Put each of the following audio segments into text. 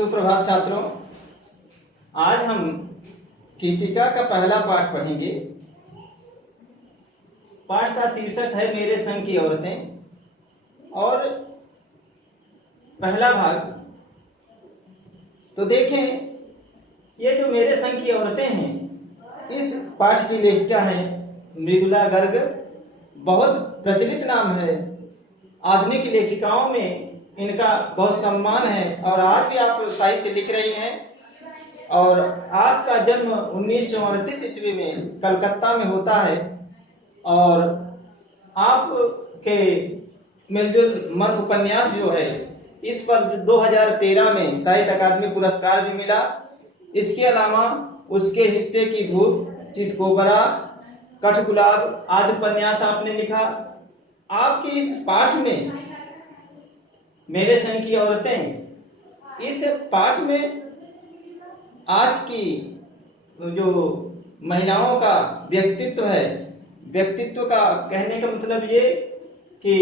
सुप्रभात छात्रों। आज हम गीतिका का पहला पाठ पढ़ेंगे। पाठ का शीर्षक है मेरे संग की औरतें और पहला भाग। तो देखें, ये जो मेरे संग की औरतें हैं, इस पाठ की लेखिका हैं मृदुला गर्ग। बहुत प्रचलित नाम है, आधुनिक लेखिकाओं में इनका बहुत सम्मान है और आज भी आप साहित्य लिख रही हैं। और आपका जन्म 1938 ईस्वी में कलकत्ता में होता है और आपके मिलजुल मन उपन्यास जो है, इस पर 2013 में साहित्य अकादमी पुरस्कार भी मिला। इसके अलावा उसके हिस्से की धूप, चितकोबरा, कठगुलाब आदि उपन्यास आपने लिखा। आपके इस पाठ में मेरे संग की औरतें, इस पाठ में आज की जो महिलाओं का व्यक्तित्व है, व्यक्तित्व का कहने का मतलब ये कि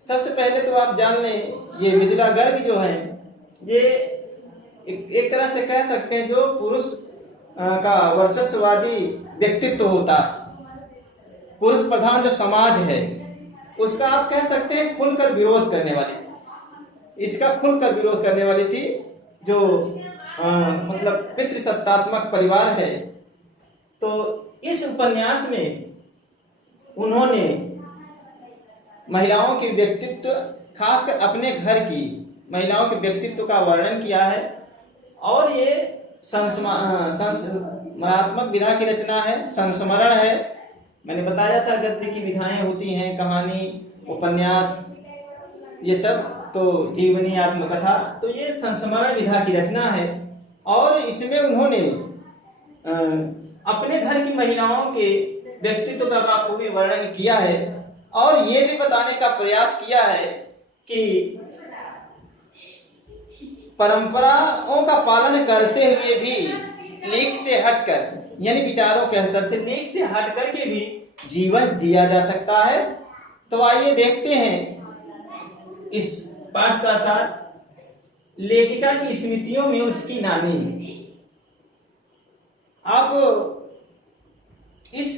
सबसे पहले तो आप जान लें, ये मृदुला गर्ग जो है, ये एक तरह से कह सकते हैं जो पुरुष का वर्चस्ववादी व्यक्तित्व होता है, पुरुष प्रधान जो समाज है उसका आप कह सकते हैं खुलकर विरोध करने वाली थी। इसका खुलकर विरोध करने वाली थी जो मतलब पितृसत्तात्मक परिवार है। तो इस उपन्यास में उन्होंने महिलाओं के व्यक्तित्व, खासकर अपने घर की महिलाओं के व्यक्तित्व का वर्णन किया है। और ये संस्मरणात्मक विधा की रचना है, संस्मरण है। मैंने बताया था गद्य की विधाएं होती हैं, कहानी, उपन्यास, ये सब तो जीवनी, आत्मकथा। तो ये संस्मरण विधा की रचना है और इसमें उन्होंने अपने घर की महिलाओं के व्यक्तित्व का बखूबी वर्णन किया है और ये भी बताने का प्रयास किया है कि परंपराओं का पालन करते हुए भी लीक से हटकर, यानी विचारों के स्तर से लीक से हट करके भी जीवन जिया जा सकता है। तो आइए देखते हैं इस पाठ का सार। लेखिका की स्मृतियों में उसकी नानी। आप इस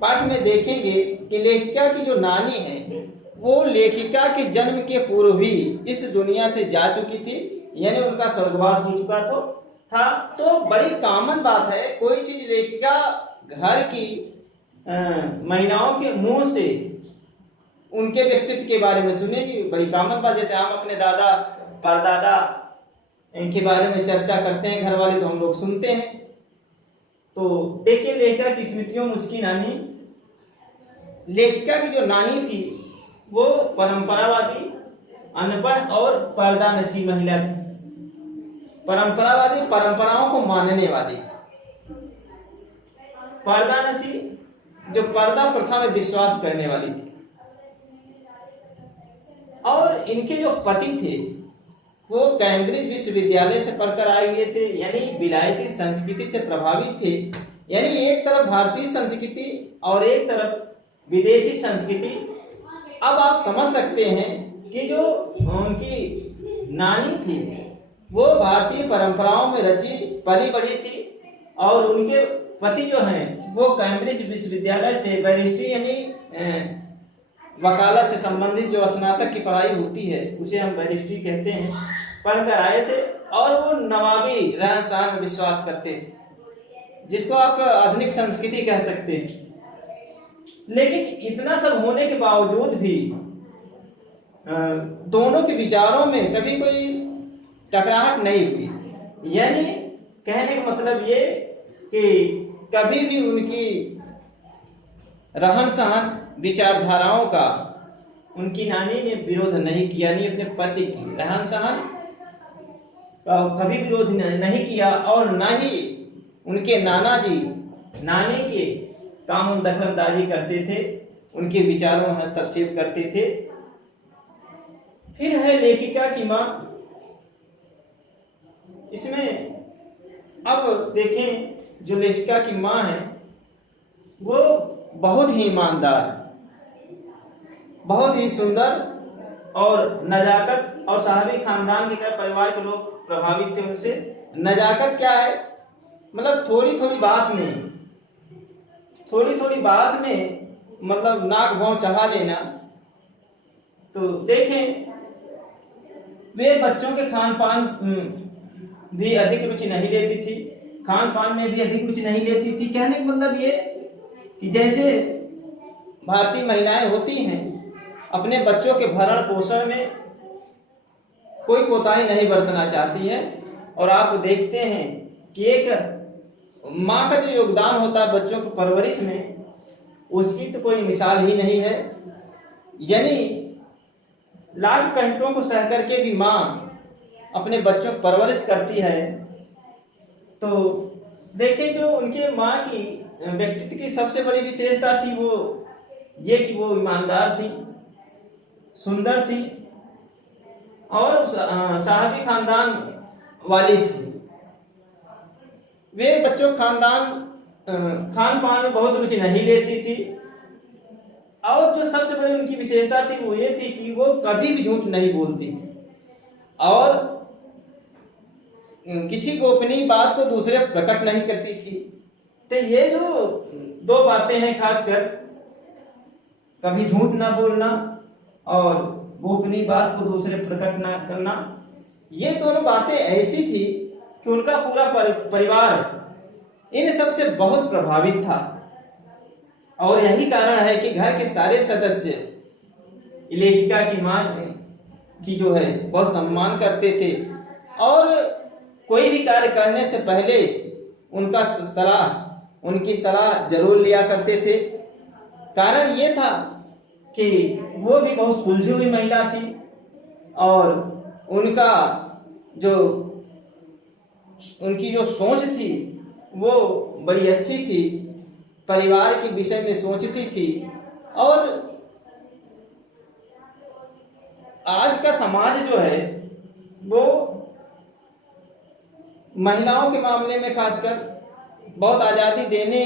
पाठ में देखेंगे कि लेखिका की जो नानी है वो लेखिका के जन्म के पूर्व ही इस दुनिया से जा चुकी थी, यानी उनका स्वर्गवास हो चुका था। तो बड़ी कॉमन बात है, कोई चीज लेखिका घर की महिलाओं के मुंह से उनके व्यक्तित्व के बारे में सुनेगी, बड़ी कॉमन बात। जैसे हम अपने दादा परदादा इनके बारे में चर्चा करते हैं घर वाले, तो हम लोग सुनते हैं। तो देखिए लेखिका की स्मृतियों में उसकी नानी। लेखिका की जो नानी थी वो परंपरावादी, अनपढ़ और पर्दानशी महिला थी। परंपरावादी, परंपराओं को मानने वाली। पर्दानशी, जो पर्दा प्रथा में विश्वास करने वाली थी। और इनके जो पति थे वो कैम्ब्रिज विश्वविद्यालय से पढ़कर आए हुए थे, यानी विलायती संस्कृति से प्रभावित थे। यानी एक तरफ भारतीय संस्कृति और एक तरफ विदेशी संस्कृति। अब आप समझ सकते हैं कि जो उनकी नानी थी वो भारतीय परंपराओं में रची पली बढ़ी थी और उनके पति जो हैं वो कैम्ब्रिज विश्वविद्यालय से बैरिस्ट्री यानी वकालत से संबंधित जो स्नातक की पढ़ाई होती है उसे हम बैरिस्ट्री कहते हैं, पढ़कर आए थे। और वो नवाबी रहन सहन में विश्वास करते थे, जिसको आप आधुनिक संस्कृति कह सकते हैं। लेकिन इतना सब होने के बावजूद भी दोनों के विचारों में कभी कोई टकराहट नहीं हुई। यानी कहने का मतलब ये कि कभी भी उनकी रहन सहन, विचारधाराओं का उनकी नानी ने विरोध नहीं किया, यानी अपने पति की रहन सहन का कभी विरोध नहीं किया। और न ही उनके नाना जी नानी के काम में दखलंदाजी करते थे, उनके विचारों में हस्तक्षेप करते थे। फिर है लेखिका की माँ। इसमें अब देखें, जो लेखिका की माँ है वो बहुत ही ईमानदार, बहुत ही सुंदर और नजाकत और साहबी खानदान के घर परिवार के लोग प्रभावित थे उनसे। नजाकत क्या है, मतलब थोड़ी थोड़ी बात में मतलब नाक भौं चढ़ा लेना। तो देखें, वे बच्चों के खान पान भी अधिक रुचि नहीं लेती थी, खान पान में भी अधिक रुचि नहीं लेती थी। कहने का मतलब ये कि जैसे भारतीय महिलाएं होती हैं, अपने बच्चों के भरण पोषण में कोई कोताही नहीं बरतना चाहती हैं। और आप देखते हैं कि एक माँ का जो योगदान होता है बच्चों की परवरिश में, उसकी तो कोई मिसाल ही नहीं है। यानी लाख कष्टों को सह करके भी माँ अपने बच्चों की परवरिश करती है। तो देखिए, जो उनके माँ की व्यक्तित्व की सबसे बड़ी विशेषता थी वो ये कि वो ईमानदार थी, सुंदर थी और साहबी खानदान वाली थी। वे बच्चों खान पान में बहुत रुचि नहीं लेती थी। और जो सबसे बड़ी उनकी विशेषता थी वो ये थी कि वो कभी भी झूठ नहीं बोलती थी और किसी गोपनीय बात को दूसरे प्रकट नहीं करती थी। तो ये जो दो बातें हैं, खासकर कभी झूठ ना बोलना और गोपनीय बात को दूसरे प्रकट ना करना, ये दोनों बातें ऐसी थी कि उनका पूरा परिवार इन सब से बहुत प्रभावित था। और यही कारण है कि घर के सारे सदस्य लेखिका की माँ की जो है बहुत सम्मान करते थे और कोई भी कार्य करने से पहले उनकी सलाह जरूर लिया करते थे। कारण ये था कि वो भी बहुत सुलझी हुई महिला थी और उनकी जो सोच थी वो बड़ी अच्छी थी, परिवार के विषय में सोचती थी। और आज का समाज जो है वो महिलाओं के मामले में खासकर बहुत आज़ादी देने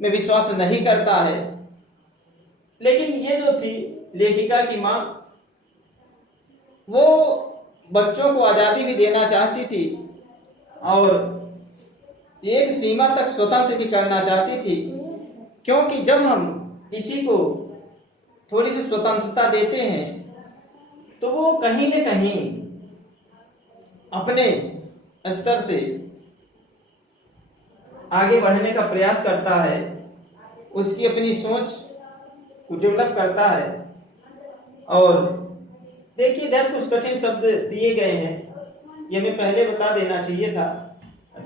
में विश्वास नहीं करता है। लेकिन ये जो थी लेखिका की माँ, वो बच्चों को आज़ादी भी देना चाहती थी और एक सीमा तक स्वतंत्र भी करना चाहती थी। क्योंकि जब हम किसी को थोड़ी सी स्वतंत्रता देते हैं तो वो कहीं न कहीं अपने स्तर से आगे बढ़ने का प्रयास करता है, उसकी अपनी सोच को डेवलप करता है। और देखिए, इधर कुछ कठिन शब्द दिए गए हैं, ये मैं पहले बता देना चाहिए था,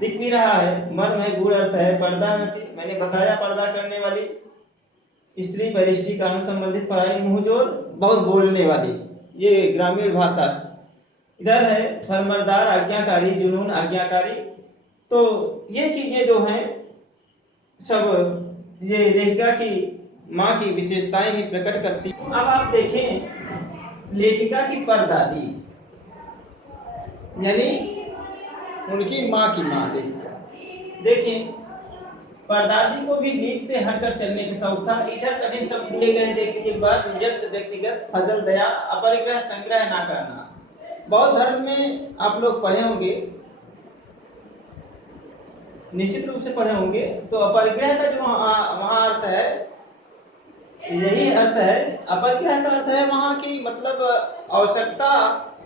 दिख भी रहा है। मर्म है, गूढ़ अर्थ है, पर्दा नहीं। मैंने बताया पर्दा करने वाली स्त्री, बैरिस्ट्री, कानून संबंधित पढ़ाई, मुंहजोर, बहुत बोलने वाली, ये ग्रामीण भाषा। इधर है फरमानदार, आज्ञाकारी, जुनून, आज्ञाकारी। तो ये चीजें जो हैं सब ये लेखिका की माँ की विशेषताएं ही प्रकट करती। अब आप देखें लेखिका की परदादी, यानी उनकी माँ की माँ लेखिका। देखिए, परदादी को भी नीक से हटकर चलने का शौक था। इधर कभी सब दिए गए, देखिए एक बार, व्यक्तिगत फजल, दया, अपरिग्रह, संग्रह ना करना। बौद्ध धर्म में आप लोग पढ़े होंगे, निश्चित रूप से पढ़े होंगे। तो अपरिग्रह का जो वहाँ अर्थ है, यही अर्थ है। अपरिग्रह का अर्थ है वहाँ की मतलब आवश्यकता,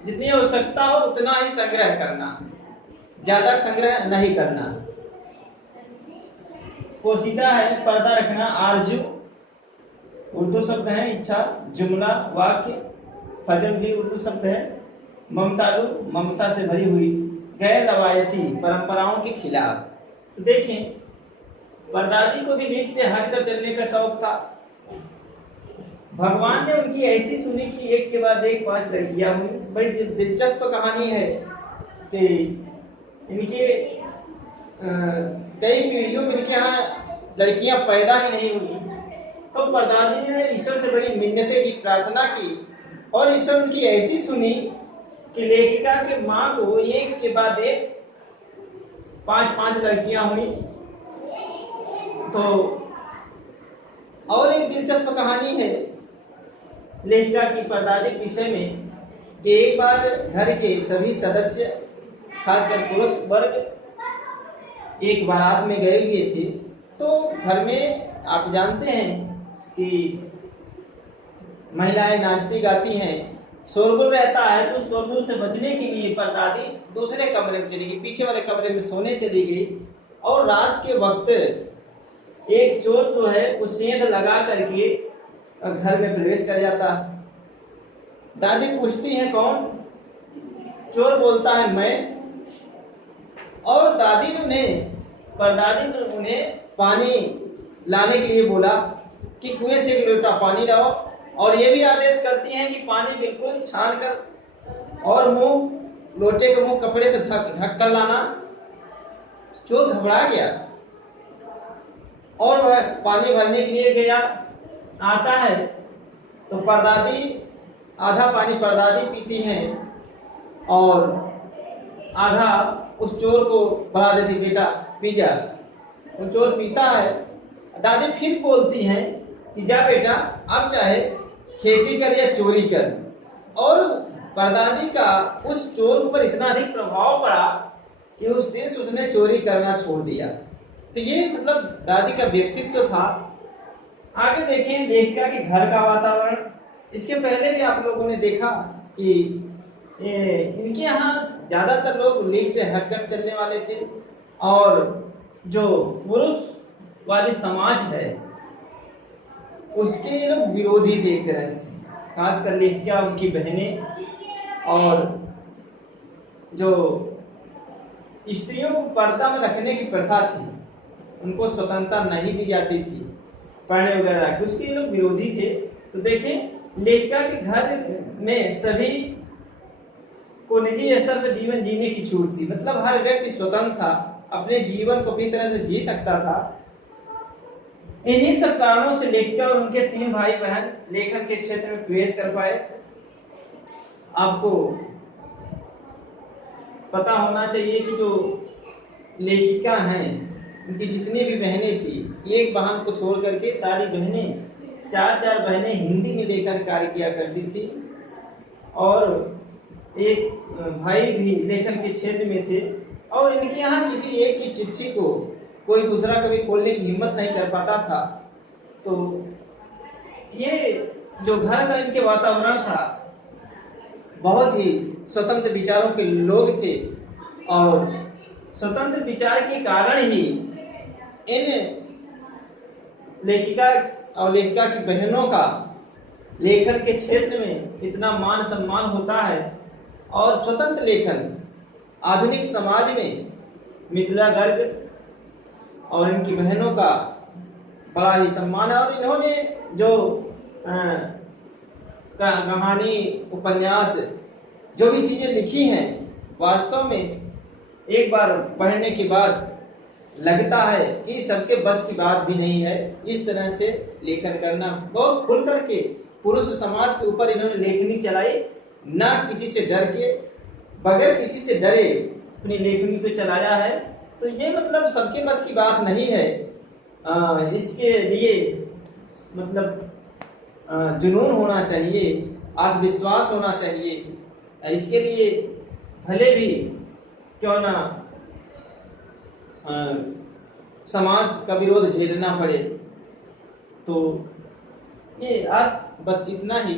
जितनी आवश्यकता हो उतना ही संग्रह करना, ज्यादा संग्रह नहीं करना। पोशीदा है पर्दा रखना, आरजू उर्दू शब्द है, इच्छा, जुमला, वाक्य, फजल भी उर्दू शब्द है, ममतालु, ममता से भरी हुई, गैर रवायती, परंपराओं के खिलाफ। तो देखें, परदादी को भी नीक से हटकर चलने का शौक था। भगवान ने उनकी ऐसी सुनी कि एक के बाद एक 5 लड़कियां हुई। बड़ी दिलचस्प कहानी है कि इनके कई पीढ़ियों में इनके यहाँ लड़कियां पैदा ही नहीं हुई। तो परदादी ने ईश्वर से बड़ी मिन्नतें की, प्रार्थना की और ईश्वर उनकी ऐसी सुनी कि लेखिका के माँ को एक के बाद एक 5 लड़कियां हुई। तो और एक दिलचस्प कहानी है लेखिका की परदादी के विषय में कि एक बार घर के सभी सदस्य, खासकर पुरुष वर्ग, एक बारात में गए हुए थे। तो घर में आप जानते हैं कि महिलाएं नाचती गाती हैं, शोरगुल रहता है, तो शोरगुल से बचने के लिए परदादी दूसरे कमरे में चली गई, पीछे वाले कमरे में सोने चली गई। और रात के वक्त एक चोर जो है वो सेंध लगा करके घर में प्रवेश कर जाता। दादी पूछती है कौन? चोर बोलता है मैं। और दादी ने परदादी ने उन्हें पानी लाने के लिए बोला कि कुएं से एक लोटा पानी लाओ, और ये भी आदेश करती हैं कि पानी बिल्कुल छान कर और मुंह, लोटे का मुंह कपड़े से ढक कर लाना। चोर घबरा गया और वह पानी भरने के लिए गया। आता है तो परदादी, आधा पानी परदादी पीती हैं और आधा उस चोर को बढ़ा देती, बेटा पी जा। वो चोर पीता है। दादी फिर बोलती हैं कि जा बेटा, अब चाहे खेती कर या चोरी कर। और परदादी का उस चोर पर इतना अधिक प्रभाव पड़ा कि उस दिन उसने चोरी करना छोड़ दिया। तो ये मतलब दादी का व्यक्तित्व था। आगे देखें लेखिका के घर का वातावरण। इसके पहले भी आप लोगों ने देखा कि इनके यहाँ ज्यादातर लोग लेख से हटकर चलने वाले थे, और जो पुरुषवादी समाज है उसके ये लोग विरोधी थे एक तरह से, खासकर लेखिका, उनकी बहनें। और जो स्त्रियों को पर्दा में रखने की प्रथा थी, उनको स्वतंत्रता नहीं दी जाती थी पढ़ने वगैरह, उसके ये लोग विरोधी थे। तो देखें लेखिका के घर में सभी को निजी स्तर पर जीवन जीने की छूट थी, मतलब हर व्यक्ति स्वतंत्र था, अपने जीवन को अपनी तरह से जी सकता था। इन्हीं सब कारणों से लेखिका और उनके 3 भाई बहन लेखन के क्षेत्र में प्रवेश कर पाए। आपको पता होना चाहिए कि जो लेखिका हैं उनकी जितनी भी बहनें थी, एक बहन को छोड़ करके सारी बहनें, 4 बहनें हिंदी में लेखन कार्य किया करती थी, और एक भाई भी लेखन के क्षेत्र में थे। और इनके यहाँ किसी एक की चिट्ठी को कोई दूसरा कभी खोलने की हिम्मत नहीं कर पाता था। तो ये जो घर का इनके वातावरण था, बहुत ही स्वतंत्र विचारों के लोग थे, और स्वतंत्र विचार के कारण ही इन लेखिका और लेखिका की बहनों का लेखन के क्षेत्र में इतना मान सम्मान होता है। और स्वतंत्र लेखन आधुनिक समाज में मिथिला गर्ग और इनकी बहनों का बड़ा ही सम्मान है। और इन्होंने जो कहानी, उपन्यास, जो भी चीज़ें लिखी हैं, वास्तव में एक बार पढ़ने के बाद लगता है कि सबके बस की बात भी नहीं है। इस तरह से लेखन करना, बहुत खुल करके पुरुष समाज के ऊपर इन्होंने लेखनी चलाई, ना किसी से डर के, बगैर किसी से डरे अपनी लेखनी पे चलाया है। तो ये मतलब सबके बस की बात नहीं है। इसके लिए मतलब जुनून होना चाहिए, आत्मविश्वास होना चाहिए। इसके लिए भले भी क्यों ना समाज का विरोध झेलना पड़े। तो ये आज बस इतना ही।